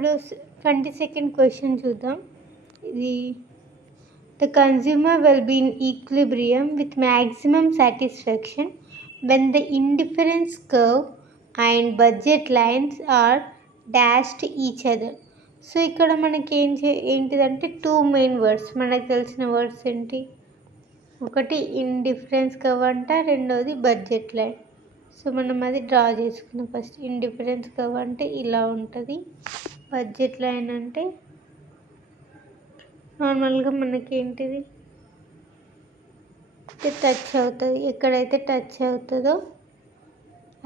ఇప్పుడు 22nd question చూద్దాం. ఇది the consumer will be in equilibrium with maximum satisfaction when the indifference curve and budget lines are dashed each other. So ఇక్కడ మనకి ఏంటిదంటే two main words మనకు తెలిసిన words ఏంటి, ఒకటి ఇండిఫరెన్స్ కర్వ్ అంట, రెండోది బడ్జెట్ లైన్. సో మనం అది డ్రా చేసుకున్నాం. ఫస్ట్ ఇండిఫరెన్స్ కర్వ్ అంటే ఇలా ఉంటుంది, బడ్జెట్ లైన్ అంటే నార్మల్గా మనకి ఏంటిది టచ్ అవుతుంది, ఎక్కడైతే టచ్ అవుతుందో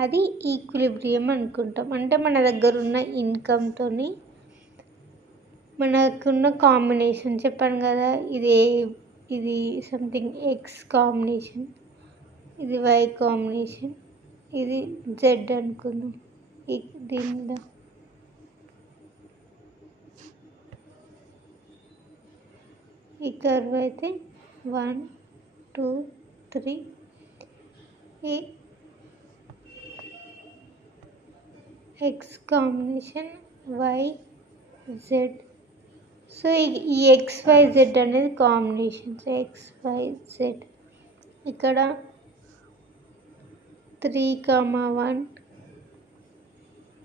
అది ఈక్విలిబ్రియం అనుకుంటాం. అంటే మన దగ్గర ఉన్న ఇన్కమ్తో మనకున్న కాంబినేషన్ చెప్పాను కదా, ఇది సంథింగ్ ఎక్స్ కాంబినేషన్, ఇది వై కాంబినేషన్, ఇది జెడ్ అనుకుందాం. దీనిలో ఈ కర్వ్ అయితే 1 2 3, ఈ X combination Y Z. So ఈ XYZ అనేది కాంబినేషన్స్, XYZ. ఇక్కడ 3,1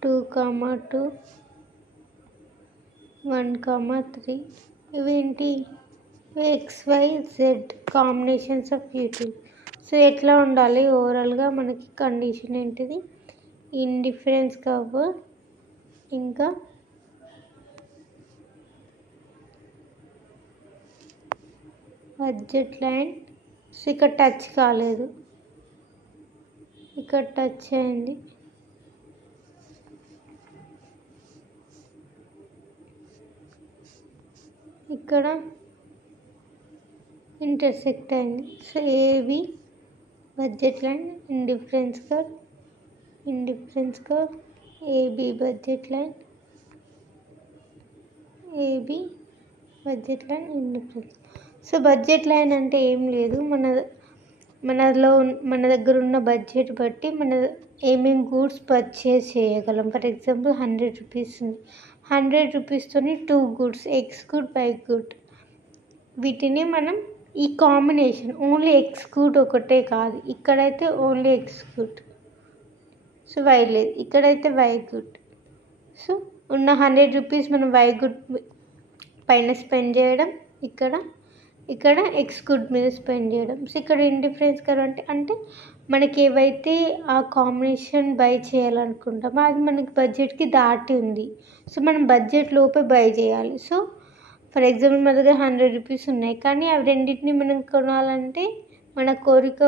2,2 1,3 ఇవేంటి XYZ combinations of util. So ఎట్లా ఉండాలి ఓవరాల్గా మనకి కండిషన్ ఏంటిది, ఇండిఫరెన్స్ కర్వ్ ఇంకా బడ్జెట్ లైన్. సో ఇక్కడ టచ్ కాలేదు, ఇక్కడ టచ్ అయింది, ఇక్కడ ఇంటర్సెక్ట్ అయింది. So AB budget line, indifference curve AB budget line, AB budget line indifference. So budget line అంటే ఏం లేదు, మన దగ్గర ఉన్న బడ్జెట్ బట్టి మన ఏమేమి గూడ్స్ పర్చేస్ చేయగలం. ఫర్ ఎగ్జాంపుల్ 100 రూపీస్ ఉంది, 100 రూపీస్తోని 2 goods, X good bye good, వీటిని మనం ఈ కాంబినేషన్ ఓన్లీ ఎక్స్ గుడ్ ఒకటే కాదు, ఇక్కడైతే only X good, so Y లేదు, ఇక్కడైతే వై గుడ్. సో ఉన్న 100 రూపీస్ మనం వై గుడ్ పైన స్పెండ్ చేయడం, ఇక్కడ ఎక్స్ గుడ్ మీద స్పెండ్ చేయడం. సో ఇక్కడ ఇండిఫరెన్స్ కర్వ్ అంటే మనకి ఏవైతే ఆ కాంబినేషన్ బై చేయాలనుకుంటామో అది మనకి బడ్జెట్కి దాటి ఉంది, సో మనం బడ్జెట్ లోపే బై చేయాలి. సో ఫర్ ఎగ్జాంపుల్ మన దగ్గర 100 రూపీస్ ఉన్నాయి, కానీ అవి రెండింటిని మనం కొనాలంటే మన కోరిక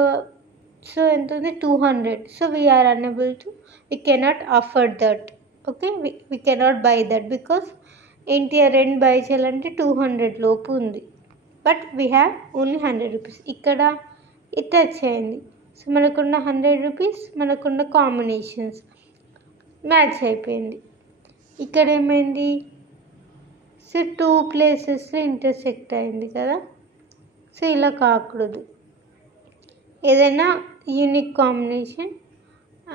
సో ఎంత ఉంది 200. So we are unable to, we cannot afford that. Okay, we cannot buy that because ఏంటి ఆ రెండు బై చేయాలంటే 200 లోపు ఉంది, but we have only 100 rupees. ఇక్కడ ఇది టచ్ అయింది, సో మనకున్న 100 రూపీస్ మనకున్న కాంబినేషన్స్ మ్యాచ్ అయిపోయింది. ఇక్కడ ఏమైంది, సో 2 ప్లేసెస్లో ఇంటర్సెక్ట్ అయింది కదా. సో ఇలా కాకూడదు, ఏదైనా unique combination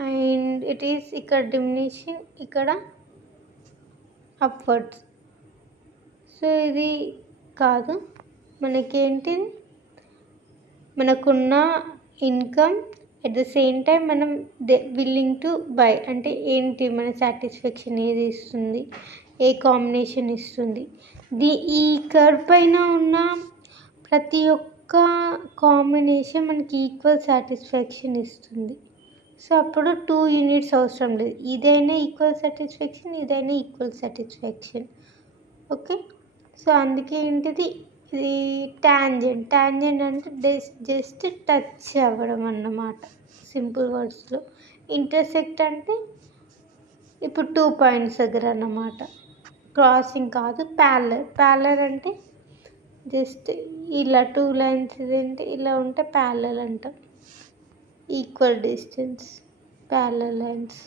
and it is ఇక్కడ డిమినిషింగ్, ఇక్కడ అప్వర్డ్స్. సో ఇది కాదు, మనకేంటి మనకున్న income at the same time మనం విల్లింగ్ టు బై అంటే ఏంటి మన సాటిస్ఫాక్షన్ ఏది ఇస్తుంది, ఏ కాంబినేషన్ ఇస్తుంది. ఈ కర్వ్ పైన ఉన్న ప్రతి ఒక్క కాంబినేషన్ మనకి ఈక్వల్ సాటిస్ఫాక్షన్ ఇస్తుంది. సో అప్పుడు 2 యూనిట్స్ అవసరం లేదు, ఇదైనా ఈక్వల్ సాటిస్ఫాక్షన్, ఇదైనా ఈక్వల్ సాటిస్ఫాక్షన్. ఓకే, సో అందుకే ఏంటిది ఇది టాంజెంట్ అంటే జస్ట్ టచ్ అవ్వడం అన్నమాట సింపుల్ వర్డ్స్లో. ఇంటర్సెక్ట్ అంటే ఇప్పుడు 2 పాయింట్స్ దగ్గర అన్నమాట, క్రాసింగ్ కాదు. ప్యారలల్ అంటే జస్ట్ ఇలా 2 లైన్స్ ఏంటి ఇలా ఉంటే ప్యారలల్ అంటాం, equal distance parallel lines.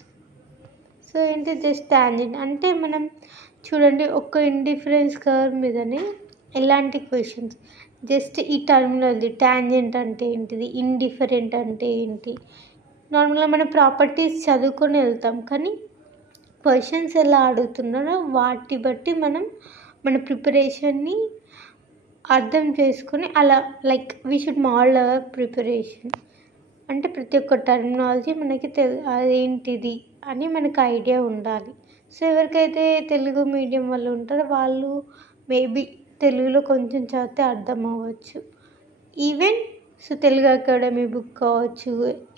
So ఏంటి జస్ట్ టాంజెంట్ అంటే మనం చూడండి ఒక్క ఇండిఫరెన్స్ కర్వ్ మీదనే ఎలాంటి క్వశ్చన్స్, జస్ట్ ఈ టర్మినాలజీ టాంజెంట్ అంటే ఏంటిది, ఇండిఫరెంట్ అంటే ఏంటి, నార్మల్గా మనం ప్రాపర్టీస్ చదువుకొని వెళ్తాం, కానీ క్వశ్చన్స్ ఎలా అడుగుతున్నారో వాటి బట్టి మనం మన ప్రిపరేషన్ని అర్థం చేసుకొని అలా like we should model our preparation. అంటే ప్రతి ఒక్క టర్మినాలజీ మనకి అదేంటిది అని మనకు ఐడియా ఉండాలి. సో ఎవరికైతే తెలుగు మీడియం వాళ్ళు ఉంటారో వాళ్ళు మేబీ తెలుగులో కొంచెం చదివితే అర్థం అవ్వచ్చు. Even so Telugu academy book కావచ్చు,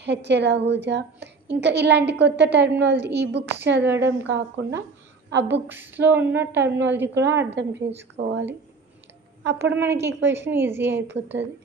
హెచ్ఎల్ అహూజా, ఇంకా ఇలాంటి కొత్త టర్మినాలజీ ఈ బుక్స్ చదవడం కాకుండా ఆ బుక్స్లో ఉన్న టర్మినాలజీ కూడా అర్థం చేసుకోవాలి. అప్పుడు మనకి ఈ క్వశ్చన్ ఈజీ అయిపోతుంది.